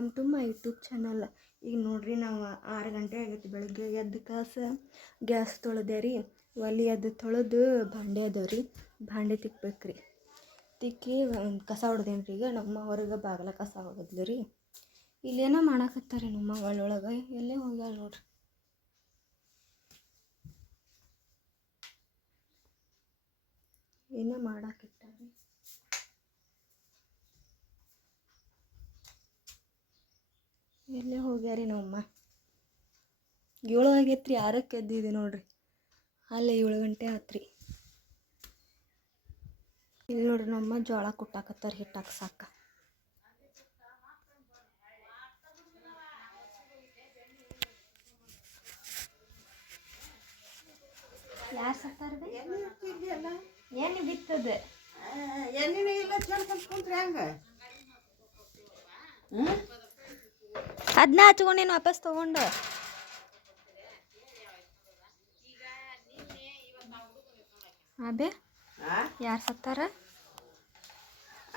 Welcome to my YouTube channel. ಈಗ ನೋಡ್ರಿ ನಾವು 6 ಗಂಟೆ ಆಗೈತಿ. ಬೆಳಗ್ಗೆ ಎದ್ದು ಗ್ಯಾಸ್ ತೊಳೆದೆ ರೀ. ಒಲೆ ಅದು ತೊಳೆದು ಭಾಂಡೆ ಅದಾವ್ರಿ, ಭಾಂಡೆ ತಿಕ್ಬೇಕ್ರಿ. ತಿಕ್ಕಿ ಕಸ ಹೊಡ್ದೇನಿ ರೀ. ಈಗ ನಮ್ಮ ಹೊರಗೆ ಬಾಗಿಲ ಕಸ ಹೊಡೆದ್ಲು ರೀ. ಇಲ್ಲೇನೋ ಮಾಡಾಕತ್ತಾರೆ ನಮ್ಮ ಒಳಗೆ, ಎಲ್ಲೇ ಹೋಗ್ಯಾಳ ನೋಡ್ರಿ. ಏನೋ ಮಾಡಾಕಿಟ್ಟಾರಿ. ಎಲ್ಲೇ ಹೋಗ್ಯಾರಿ ನಮ್ಮಮ್ಮ. 7 ಆಗೈತ್ರಿ, 6ಕ್ಕೆ ಎದ್ದಿದೆ ನೋಡ್ರಿ. ಅಲ್ಲೇ 7 ಗಂಟೆ ಆತ್ರಿ. ಇಲ್ಲಿ ನೋಡ್ರಿ ನಮ್ಮಮ್ಮ ಜೋಳ ಕುಟ್ಟಾಕತ್ತಾರ, ಹಿಟ್ಟು ಹಾಕ್ಸಾಕ. ಯಾರು ಸತ್ತಾರ? ಎಣ್ಣೆ ಬಿತ್ತದ ಎಣ್ಣೆ ಇಲ್ಲ, ಚಂದ ಕುಂತ್ರಿ ಹಂಗ ಅದನ್ನ ಹಚ್ಕೊಂಡೇನು ವಾಪಸ್ ತಗೊಂಡು. ಅದೇ ಯಾರು ಸತ್ತಾರ?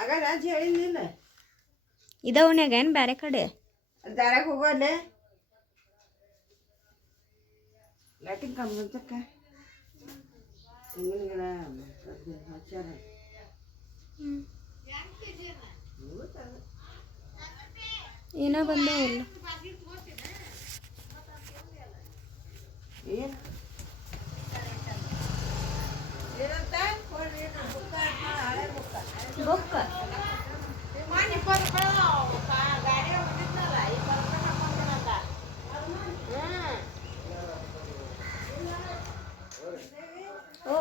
ಆಗ ರಾಜ ಹೇಳಿಲ್ಲ. ಇದವನ್ಯಾಗ ಏನು ಬೇರೆ ಕಡೆ ದಾರಾಗ ಹೋಗೋಲ್ಲ. ಲಾಟಿನ್ ಕಂಬಂತಕ್ಕ ತೆಂಗಿನ ಗಿಡ ಹಚ್ಚಾರ. ಏನೋ ಬಂದವಲ್ಲ. ಏನು ಬೊಕ್ಕ ಓ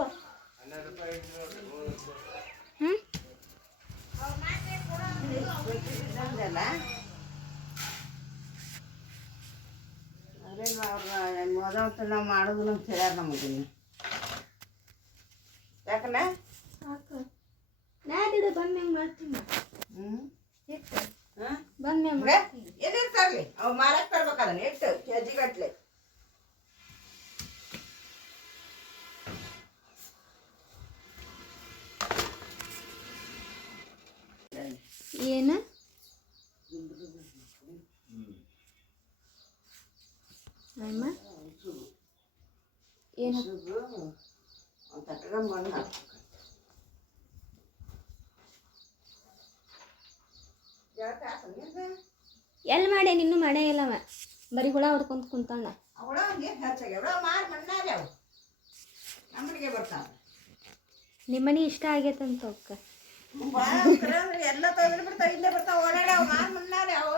ಮೊದಲು ನಾವು ಮಾಡೋದು ಅಂತ ಹೇಳ್ಯಾರ ನಮಗೆ. ಯಾಕಲ್ಲ ನಾಡಿಡು ಬಂದ್ಮ್ಯಾಗ ಮಾಡ್ತೀನಿ. ಬಂದ್ಮ್ಯಾಗ ಎಲ್ಲಿ ತರಲಿ ಅವು ಮಾರಕ್ಕೆ ತರ್ಬೇಕದನ್ನ ಎಷ್ಟು ಕೆಜಿ ಗಟ್ಲೆ. ಏನು ಅಮ್ಮ ಏನು ಒಂದು ತಟ್ಟಗ ಮಣ್ಣು ಹಾಕ್ಬೇಕು. ಎಲ್ಲಿ ಮಾಡೇ? ನಿನ್ನೂ ಮಾಡೇ ಇಲ್ಲವ, ಬರೀ ಹುಳ ಹೊಡ್ಕೊಂತ ಕುಂತಾಣ. ಅವಳ ನೀರು ಹೆಚ್ಚಾಗಿ ಅವಳ ಮಾರಿ ಮಣ್ಣಾರೆ ಅವು ನಮ್ಮನಿಗೆ ಬರ್ತಾವ. ನಿಮ್ಮನೆ ಇಷ್ಟ ಆಗೈತಂತ ಅವಕ್ಕ ಎಲ್ಲ ತೊಗೊಂಡು ಬಿಡ್ತಾವ, ಇಲ್ಲೇ ಬರ್ತಾವ ಓಡಾಡ. ಅವು ಮಾರಿ ಮಣ್ಣಾರೆ ಅವು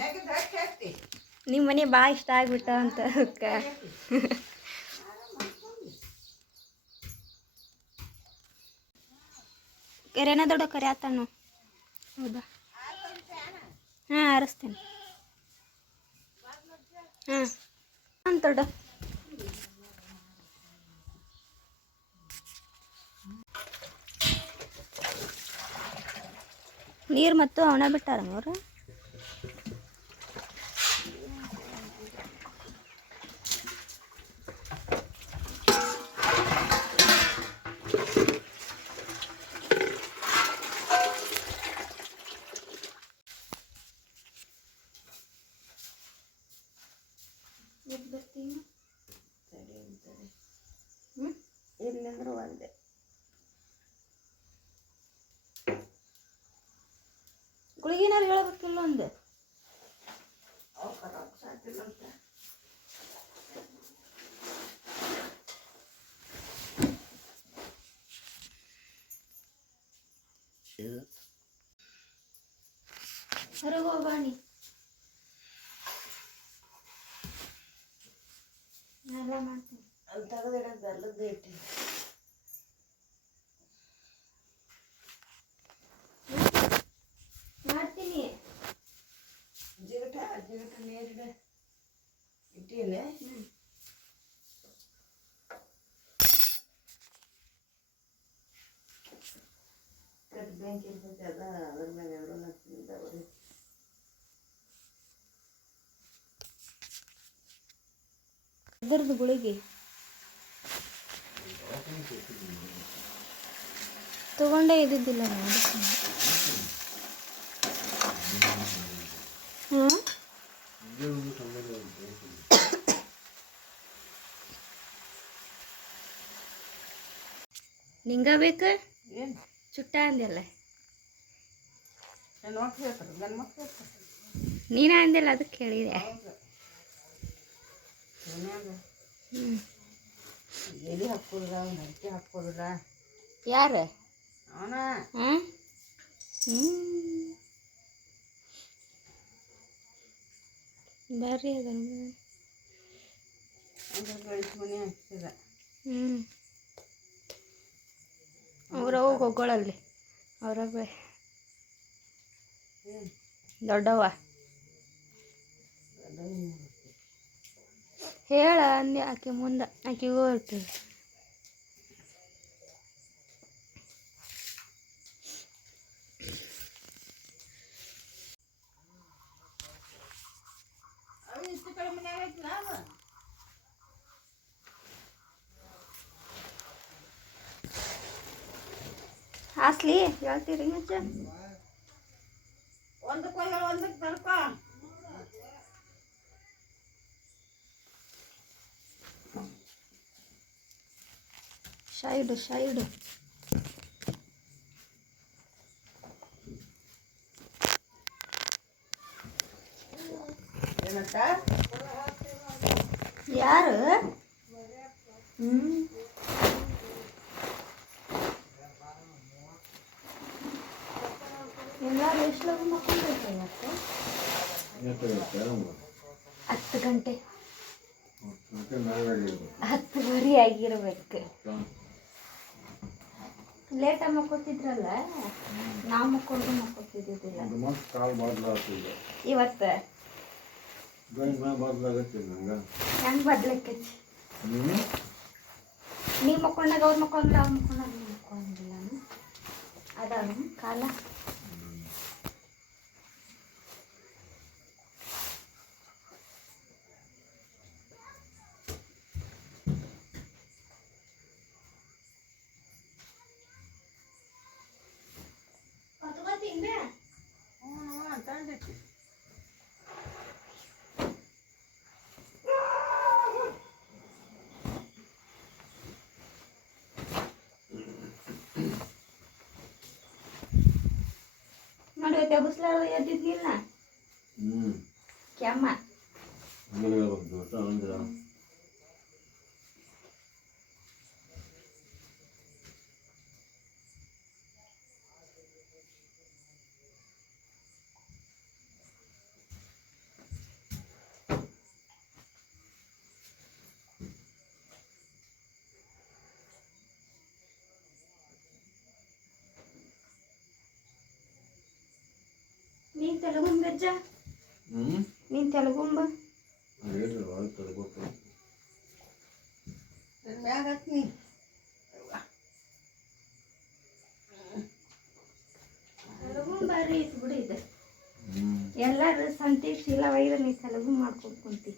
ಯಾಕಿದ್ರೆ ಅಷ್ಟು ಹಾಕ್ತಿ. ನಿಮ್ಮ ಮನೆ ಭಾಳ ಇಷ್ಟ ಆಗ್ಬಿಟ್ಟ ಅಂತ ಅವಕ್ಕ. ಕರೆನ ದೊಡ್ಡ ಕರೆ ಆತಣ್ಣು. ಹೌದಾ? ಹಾಂ, ಆರಿಸ್ತೇನೆ. ಹಾಂ ಅಂತ ದೊಡ್ಡ ನೀರು ಮತ್ತು ಅವನ ಬಿಟ್ಟಾರ ಅವ್ರು. ಇಲ್ಲಂದ್ರೆ ಒಂದೇ ಗುಳಿಗಿನಾರು ಹೇಳ್ಬೇಕಿಲ್ಲ ಒಂದು. ಸಾಕಿಲ್ಲಂತ ಹೊರಗೆ ಹೋಗಾಣಿ. ಎಲ್ಲ ಮಾಡ್ತೀನಿ ಅಲ್ಲಿ ತೆಗೆದಿಡೋದು ಬೆಲ್ಲದ ಇಟ್ಟು ಮಾಡ್ತೀನಿ. ಜಿಗಟ ನೀರಿಡ ಇಟ್ಟೀನಿ. ಕಟ್ ಬೆಂಕಿ ಇರ್ತೈತಿ, ಅದ್ರ ಮೇಲೆ ಎರಡು ಹಚ್ಚಿದ್ದಾವ್ರಿ. ಇದರದ್ದು ಗುಳಿಗೆ ತಗೊಂಡೇ ಇದ್ದಿದ್ದಿಲ್ಲ ನೋಡಿ. ಹ್ಞೂ ನಿಂಗ ಬೇಕು ಏನು ಚುಟ್ಟ ಅಂದೆಲ್ಲ ಹೆಣ್ಮಕ್ಳು ಹೇಳ್ತಾರೆ ಗಂಡು ಮಕ್ಳು ಹೇಳ್ತಾರೆ ನೀನ ಅಂದಿಲ್ಲ ಅದಕ್ಕೆ ಕೇಳಿದೆ. ಹೌದು ಮನ್ಯಾಗ ಹ್ಞೂ ಎಲೆ ಹಾಕೋದಿಲ್ಲ ಮಡಿಕೆ ಹಾಕೋದಿಲ್ಲ ಯಾರು ಅವನ ಹಾಂ ಬರ್ರಿ ಅದ ಅಂದ್ರೆ ಗಳಿಸಿ ಮನೆ ಹಚ್ಚಿದ ಅವ್ರವ ಹೋಗೋಳಲ್ಲಿ ಅವ್ರಾಗ ಏನು ದೊಡ್ಡವ ಹೇಳ ಅಂದೆ ಆಕೆ ಮುಂದೆ ಆಕೆಗೂ ಇರ್ತದೆ. ಅವು ಇಷ್ಟು ಕಡೆ ಮನ್ಯಾಗ ಐತಿಲ್ಲ ಅವ ಹಾಸ್ಲಿ ಹೇಳ್ತೀರಿ ಮಚ್ಚ ಒಂದಕ್ಕೆ ಹೋಗ್ಯಾಳ ಒಂದಕ್ಕೆ ತಡ್ಕೊ ಸೈಡು ಏನಂತ ಯಾರು ಎಲ್ಲರೂ ಎಷ್ಟು ಲಗು ಮಕ್ಕೊಂಡ್ರೆ ಇವತ್ತು 10 ಗಂಟೆ 10:30 ಆಗಿರ್ಬೇಕು. ಲೇಟಾಗಿ ಮಕ್ಕೋತಿದ್ರಲ್ಲ ನಾವು ಮಕ್ಕೋತಿದ್ದಿಲ್ಲ ಇವತ್ತು ಹೆಂಗೆ ಬದ್ಲಕ್ಕೈತಿ. ನೀವು ಮಕ್ಕೊಂಡಾಗ ಅವ್ರು ಮಕ್ಕೊಂಡ್ರೆ ಅವ್ರು ಮಕ್ಕೊಂಡಾಗ ನೀವು ಮಕ್ಕೊಂಡಿಲ್ಲ ಅದಾವ ಕಾಲ. ತಂದೈತಿ ನೋಡಿ ತೆಗಿಸ್ಲಾರ ಎದ್ದಿದ್ನಿಲ್ಲ ಕೆಮ್ಮ ನೀನ್ ತೆಲುಗುಂಬ ಅಜ್ಜ ನೀನ್ ತೆಲುಗುಂಬ ಮ್ಯಾಗ ಹತ್ನಿ ತೆಲುಗುಂಬ ರೀ ಇತ್ತು ಬಿಡಿ ಇದು ಎಲ್ಲರೂ ಸಂತಿ ಶೀಲ ಒಯ್ದ್ರೆ ನೀ ತೆಲುಗು ಮಾಡ್ಕೊಂಡು ಕುಂತಿ.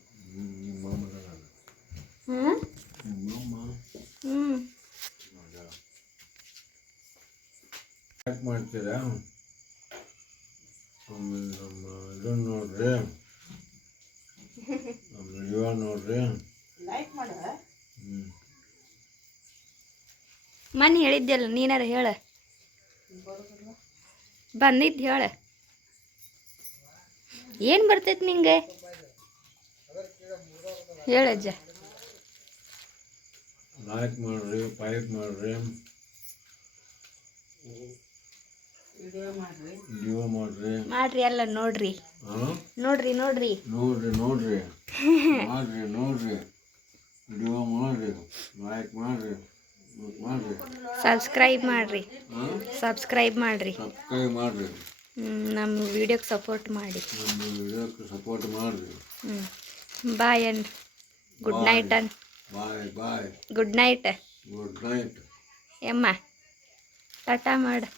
ಹಾಂ ಮಾಡ್ತೀರಾ ಆಮೇಲೆ ನಮ್ಮ ಇದನ್ನು ನೋಡ್ರಿ ನಮ್ಮ ವಿಡಿಯೋ ನೋಡ್ರಿ ಲೈಕ್ ಮಾಡ ಮನೆ ಹೇಳಿದ್ದೆಲ್ಲ ನೀನಾರ ಹೇಳ ಬಂದಿದ್ದು ಹೇಳ ಏನು ಬರ್ತೈತಿ ನಿಂಗೆ ಹೇಳಜ್ಜ. ಲೈಕ್ ಮಾಡ್ರಿ ಪೈಪ್ ಮಾಡ್ರಿ ವಿಡಿಯೋ ಮಾಡ್ರಿ ಮಾಡ್ರಿ ಎಲ್ಲ ನೋಡ್ರಿ ಹಾಂ ನೋಡ್ರಿ ನೋಡ್ರಿ ನೋಡ್ರಿ ವಿಡಿಯೋ ಮಾಡ್ರಿ ಲೈಕ್ ಮಾಡ್ರಿ ಸಬ್ಸ್ಕ್ರೈಬ್ ಮಾಡ್ರಿ ಸಬ್ಸ್ಕ್ರೈಬ್ ಮಾಡ್ರಿ ನಮ್ಮ ವಿಡಿಯೋಗೆ ಸಪೋರ್ಟ್ ಮಾಡಿ. Bye and good night and good night ಎಮ್ಮ ಟಾಟಾ ಮಾಡು.